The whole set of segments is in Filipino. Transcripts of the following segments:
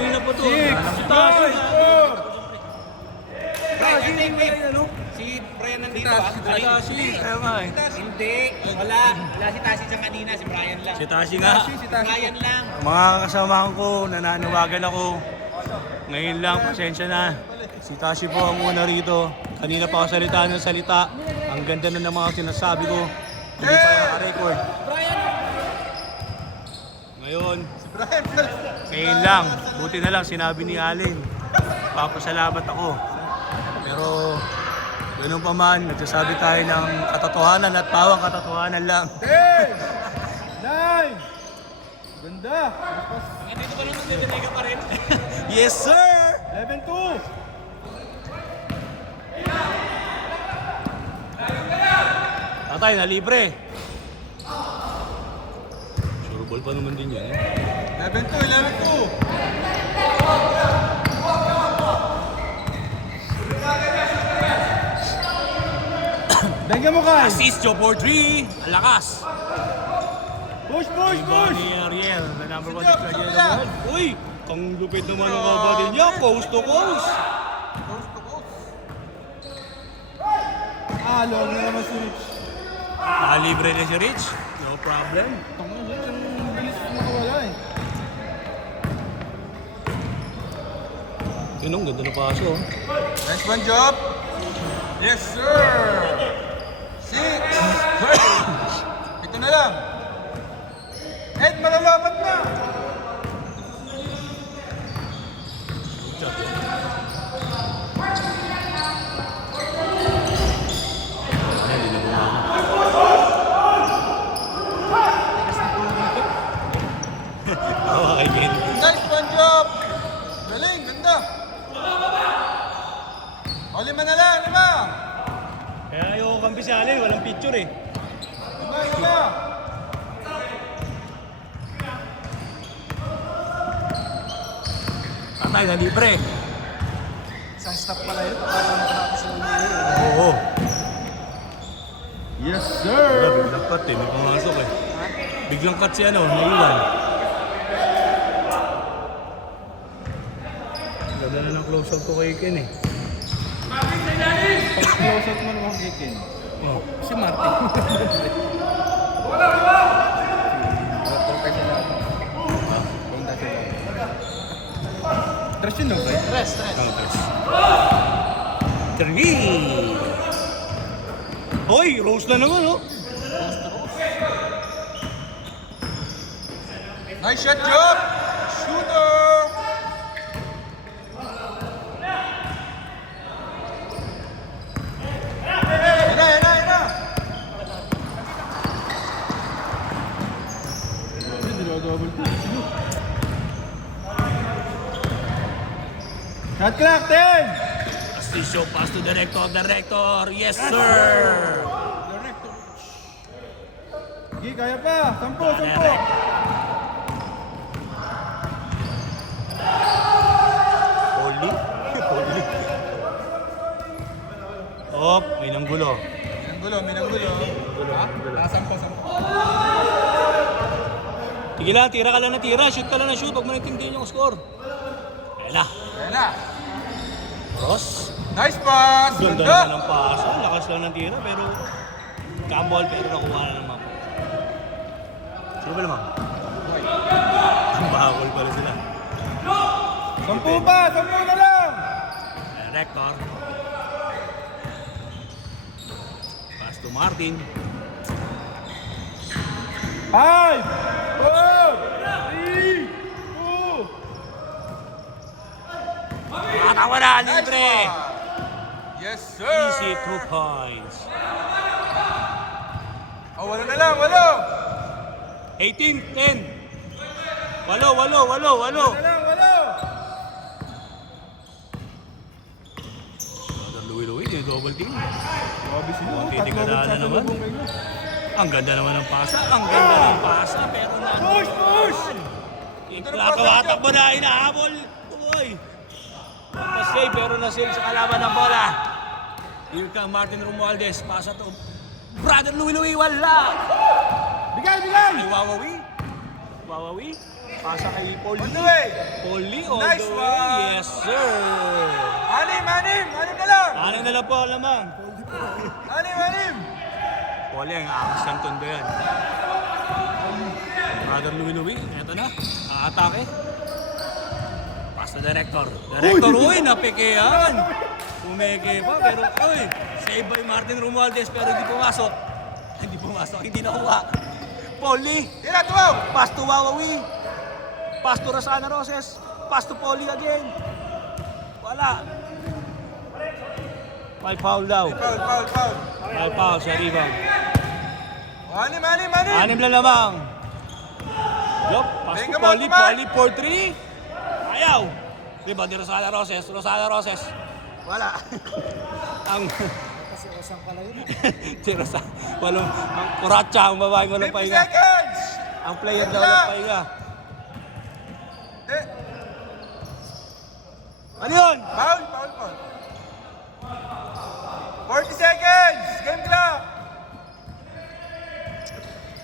Uwi na po to. Si Tashi na. Si Brian nandito ba? Si Tashi. Kaya nga eh. Hindi. Wala. Wala si Tashi dyan kanina. Si Brian lang. Si Tashi nga. Brian lang. Mga kasamahan ko, nananawagan ako. Ngayon lang, pasensya na. Si Tashi po ang una rito. Kanina pa ako salita ng salita. Ang ganda na ng mga sinasabi ko. Hindi pa naka-record. Ngayon, ngayon lang. Buti na lang, sinabi ni Allen. Papasalamat ako. Pero, ganoon pa man, nagsasabi tayo ng katotohanan at pawang katotohanan lang. 10! 9! Ganda! Dito ba lang magdidinega pa rin? Yes, sir! 11-2! Tatay, na libre. Sure ball pa naman din yan. 11-2! 11-2! Bengga mo, Kai! Assist, Joe for 3. Ang lakas. Push, push, push! Ni Ariel, the number 1 player in the world. Uy! Ang lupit naman ng kabady niya. Coast to coast. Ah, long na naman si Rich. Nakalibre na si Rich. No problem. Tama na, ang bilis makawala eh. Yun ang ganda na paso. Oh. Nice one, job! Yes, sir! 6! Ito na lang! Ed, malalapat na! Tawa kay Ken. Nice one, job! Galing, ganda! O, 5 na lang, 5! Kaya ayoko kampi si Allen. Walang picture eh. 5! Tatay, na libre. Isang stop pala yun. Para makatapos ng Oo. Yes, Wala, sir! biglang cut eh. May pumasok eh. Biglang cut si ano, naiwan. Ganda na ng close-up ko kay Ken eh. Close out mo naman kikin. Oh. Si Martin. Tres yun, no? Tres. Counters. 3! Hoy! Rose na naman oh! Nice shot, job! Shooter! Yan na! Shot clock, 10! Astisio, pass to director. Yes, sir! Sige, kaya pa! 10! Direct. Holy? Holy. Op, may nanggulo. Minanggulo. Ha? Sampo. Sige lang, tira ka lang na tira. Shoot ka lang na shoot. Huwag mo naintindihan yung score. Ayan na. Ayan na. Cross. Nice pass! Ganda naman ng paso. Lakas lang ng tira pero kabol pero nakuha na naman. Sino ba naman? Bahakol pala sila. 10 pa! 10 na lang! Director. Pass to Martin. 5! 4! 3! 2! Matawa na, libre. Yes, sir! Easy 2 points. Oh, walo na lang, walo! 18, 10. Walo. Walo na lang, walo! Luwi-luwi, yung double team. Grabe sila, Konti tatlo tigada na naman. magsasalubong kayo. Ang ganda naman ng pasa. Pero na. Push! Nakawatak mo na, inahabol. Uy. Pasay, pero na-save sa kalaban ng bola. Here comes Martin Romualdez. Pasa to Brother Louie, wala. Bigay! Wawawi. Pasa kay Paul On Lee. the way! Paul Lee all Nice the way. one. Yes, sir. Anim na lang! Aning na lang po, lamang. Anim! Paul Lee, ang angas ng tondo yan. Brother Louie, eto na. Aatake. Pass to director. Director, uy, napike yan. Pumeke pa, pero uy, save by Martin Romualdez, pero hindi pumasok. Hindi nakuha. Paul Lee. Tira, tuwaw! Pass to Wawawi. Pass to Rosana Roses. Pass to Paul Lee again. Wala. Foul daw. Foul. Foul sa rebound. Anim! Anim na lamang. Yup, pass to Tingnan mo, Paul Lee. kumain. Paul Lee for 3. Ayaw. Rebound ni Rosana Roses. Wala. Ang Kasi osang pala yun. si Rosa, ang kuratsa, ang babae walang 50 pahinga. seconds! Ang player daw walang pahinga. Ano yun? Foul. 40 seconds! Game clock!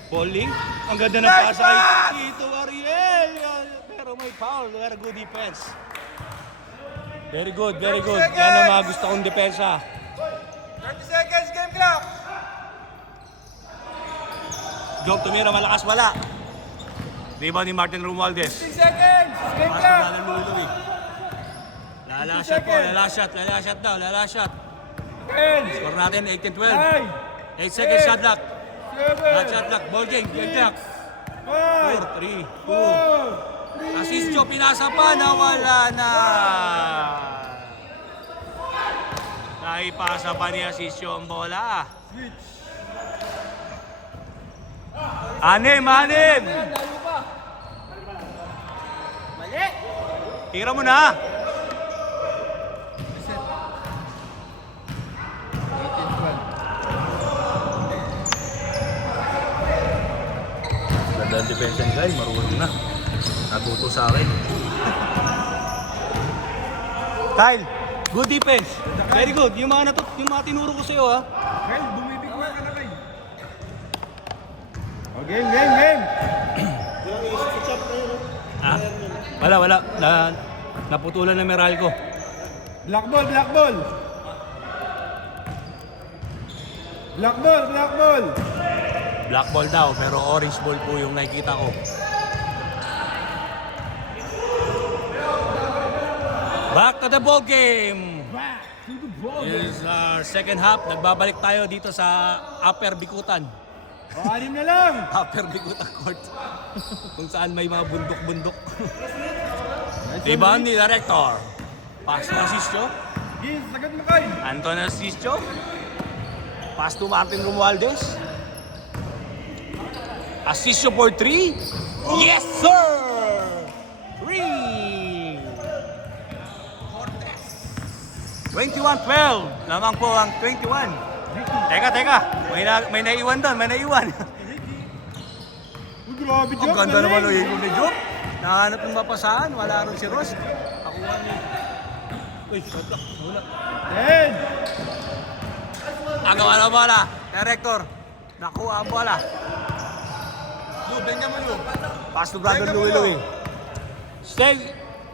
Pauling, ang ganda ng Nice pasa kay pass! Tito Ariel. Pero may foul, very good defense. Very good. Yan ang mga gusto kong depensa. 30 seconds, game clock! Joke tumira, malakas wala. Rebound ni Martin Romualdez. 15 seconds, game Pass clock! na ng Louie. Lala shot. 10, Score natin 18-12. 9, 8 seconds shot clock. 7, Shot clock, ball game, game clock. 5, 4, 3, 2. 4, Assist Joe, pinasa pa, nawala na. Naipasa pa ni Asisio ang bola. Anim. Mali! Tira mo na. Ganda ang defense yan, guys. Marunong na. Natuto sa akin. Kyle, good defense. Very good. Yung mga tinuro ko sa'yo, ha. Well, bumibigwa ka na kayo. Oh, game! Ah, wala. Naputulan na Meralco. Black ball! Black ball daw, pero orange ball po yung nakikita ko. Back to the ball game. This is our second half. Nagbabalik tayo dito sa Upper Bikutan. O, 6 na lang! Upper Bikutan Court. Kung saan may mga bundok-bundok. Diba ni Director? Pass to Asisio. Gin, sagat mo kayo! Anton Asisio. Pass to Martin Romualdez. Asisio for 3. Yes, sir! 3! 21-12. Lamang po ang 21. Teka. May naiwan doon. Grabe, Ang ganda naman o yung ni Job. Nahanap ng mapasahan. Wala rin si Ross. Nakuha ni... Uy, shot lock. Wala. 10! Agawa na bola. Director. Nakuha ang bola. Benjamin Lu. Pass to brother Louie. Stay.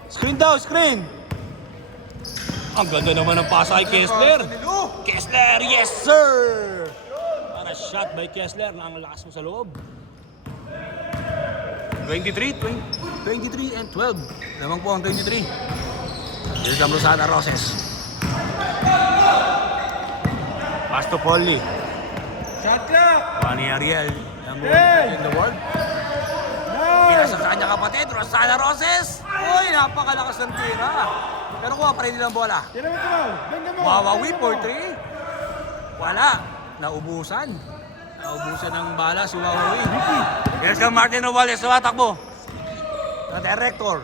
Screen daw, screen. Ang ganda naman ng pasa kay Kessler. Kessler, yes sir! Para shot by Kessler. Ang lakas mo sa loob. 23 and 12. Lamang po ang 23. Here's the Rosana Roses. Pass to Paul Lee. Shot clock! Juan Ariel. Number Hey! 1 in the world. 9! Pinasa sa kanya kapatid, Rosana Roses. Uy, napakalakas ng tira. Pero kuha pa rin nilang bola. Tira mo ito! Benjamin mo! Wawawi for 3. Wala. Naubusan ng bala si Wawawi. Here's ka Martin Romualdez. Tumatakbo. Na director.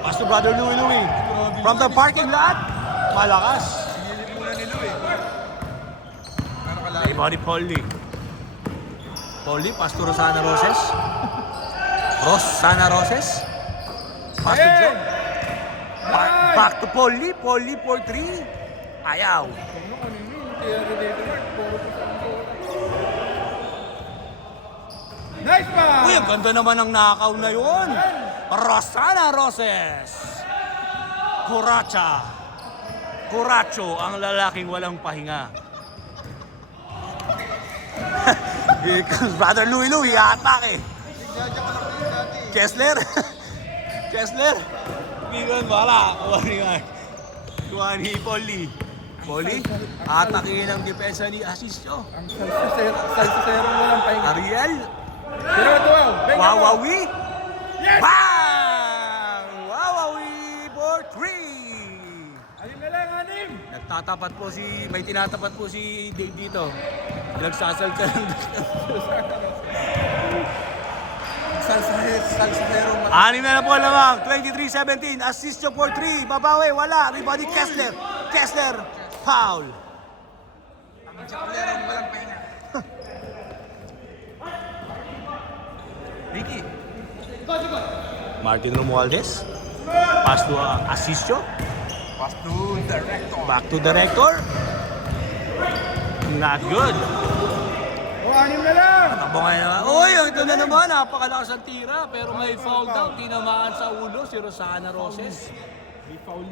Pass to brother Louie. From the parking lot. Malakas. Sinilip muna ni Lu eh. Ano ka Hey, body Paul Lee. Pass to Rosana Roses. Pass to Joe. Back to Paul Lee for 3. Ayaw. Nice pa! Uy, ang ganda naman ng nakaw na yun. Rosana Roses. Curacho, ang lalaking walang pahinga. Here comes Brother Louie, i-attack eh. Kessler. Bigon, wala. Kuha ni Polly. Atakin ang depensa ni Asisio. Ang salsasero walang pahinga. Ariel. Pero ito, Wawawi. Yes! Bang! Wawawi for 3. Anim na lang, anim! Nagtatapat po may tinatapat po si Dave dito. Nagsasal ka lang. Salsasero Anim na po lamang. 23-17. Assist for 3. Babawi. Wala. Rebound ni Kessler. Foul. ang salsasero walang pahinga. Ricky. Martin Romualdez. Pass to Asisio. Pass to director. Back to director. Not good. O, anim na lang! Takbo ngayon naman. Uy, ito na naman. Napakalakas ang tira. Pero may foul daw. Tinamaan sa ulo si Rosana Roses. May foul.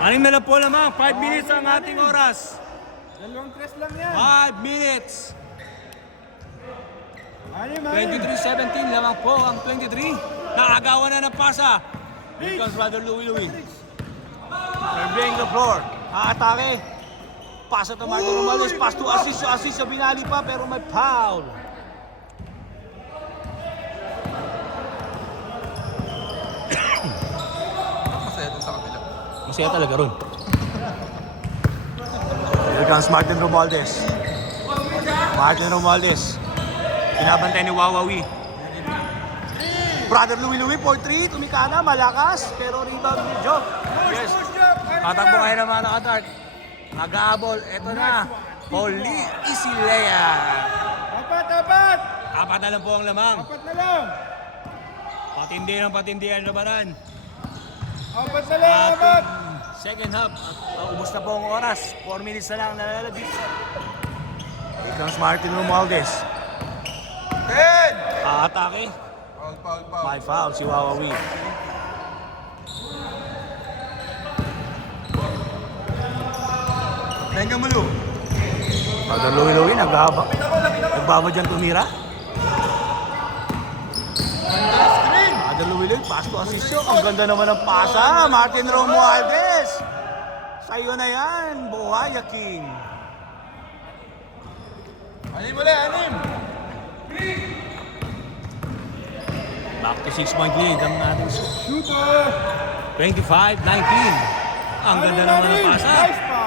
Anim na lang po lamang. 5 minutes ang ating oras. Dalawang tres lang yan. 5 minutes. Anim. 23-17 lamang po ang 23. Naagawan na ng pasa. Here comes Brother Louie. Surveying the floor. Aatake. Pasa to Martin Romualdez. Pass to Asisio. Binali pa pero may foul. Masaya dun sa kabila. Masaya talaga ron. Here comes Martin Romualdez. Pinabantay ni Wawawi. Brother Louie for 3. Tumikana, malakas. Pero rebound ni Job. Yes. Tatakbo ngayon naman naka-dart. Mag-aabol. Ito na. Holy Isilea. Apat! Apat na lang po ang lamang. Apat na lang! Patindi ang labanan. Apat na lang! Apat! Second half. Ubus na po ang oras. 4 minutes na lang nalalabis. Here comes Martin Romualdez. 10! Aatake. Foul. May foul si Wawawi. Tenga mo, Lu. Brother Louie, nagbaba dyan tumira. Brother Louie, pass to Asisio. Ang ganda naman ng pasa. Martin Romualdez. Sa'yo na yan, Buhaya King. Anim ulit, anim! Back to 6-point lead ang ating Shooter! 25-19. Ang ganda naman ng pasa. Nice pa!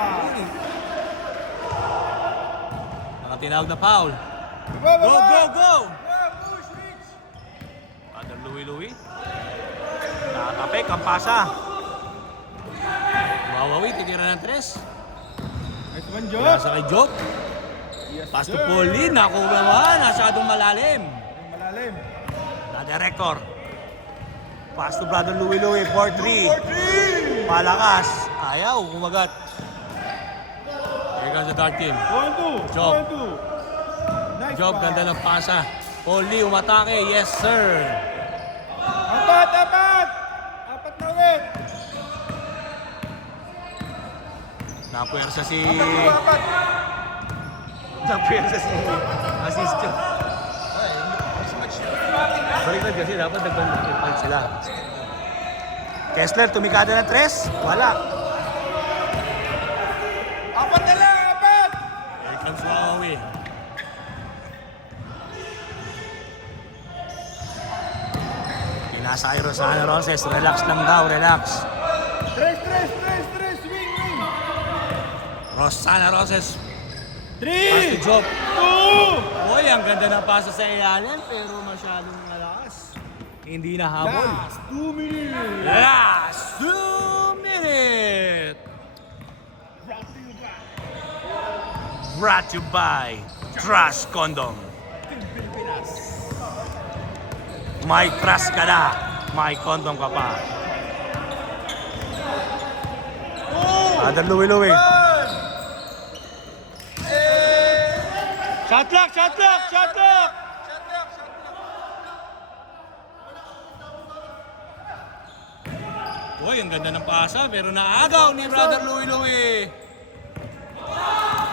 Tinawag na foul. Go! Go! Push, reach! Brother Louie. Nakatapik ang pasa. Wawawi, titira ng 3. Nice one, Mula Job! sa kay Job. Pass to Pauline. Nakuha naman. Nasyadong malalim. Malalim. Na director. Pass to Brother Louie for 3. Malakas. Ayaw. Kumagat. Here comes the dart team. 1-2. Job. 1-2. Nice Job, pa. ganda ng pasa. Pauline umatake. Yes, sir. Apat! Apat na ulit! Napuwersa si... Apat! Napuwersa si... Asisio. Baliktad kasi dapat nagpapal sila. Kessler, tumikada ng 3. Wala. Apat na lang! Apat! Here comes Wawawi. Pinasa kay Rosana Roses. Relax lang daw, relax. Tres! Wing! Rosana Roses. 3! Pass to Job. 2! Uy, ang ganda ng pasa sa ilalim pero masyadong malakas. Hindi na habol. Last 2 minutes! Last 2 minutes. Brought to you by Trash Condom. May trash ka na, may condom ka pa. Brother Louie. Shot clock, shot clock, shot clock! Uy, ang ganda ng pasa, pero naagaw ni Brother Louie.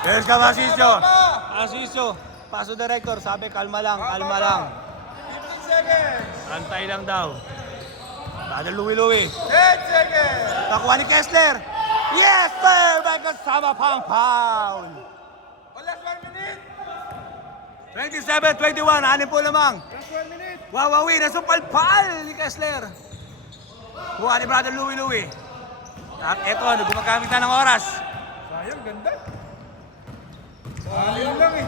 Here's ka, Asisyo. Asisyo, paso director, sabi kalma lang, kalma lang. 15 seconds. Antay lang daw. Brother Louie. 10 seconds. Nakuha ni Kessler. Yes, sir! May kasama pang foul. Oh, last 1 minute. 27-21, anin po lamang. Last 1 minute. Wawawi, nasumpal-pal ni Kessler. Kuha ni Brother Louie. At eto, gumagamit na ng oras. Sayang, ganda. Sayang lang eh.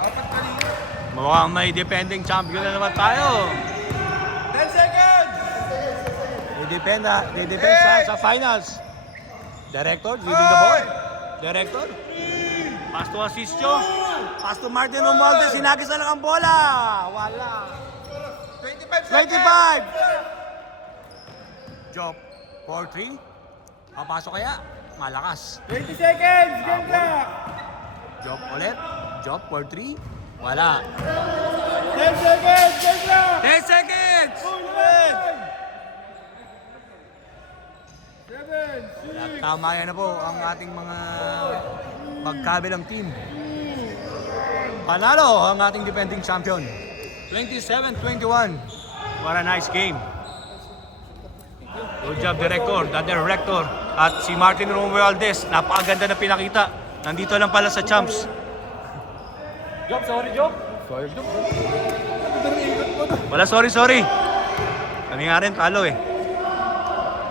Apat kanina. Mukhang may defending champion na naman tayo. 10 seconds. Didepend sa finals. Director, leading the ball. Director. Pass to Asisio. Pass to Martin Romualdez. Sinagis na lang ang bola. Wala. 25 seconds. 25. Job. 4-3. Papasok kaya? Malakas. 20 seconds. Game clock. Job ulit. Job 4-3. Wala. 10 seconds. Game clock. 10 seconds! 7, 6, Tama yan na po ang ating mga magkabilang team. Panalo ang ating defending champion. 27-21. What a nice game. Good job, Director, the Director. At si Martin Romualdez, napakaganda na pinakita. Nandito lang pala sa Champs. Job, sorry, Job. Wala sorry. Kami nga rin talo eh.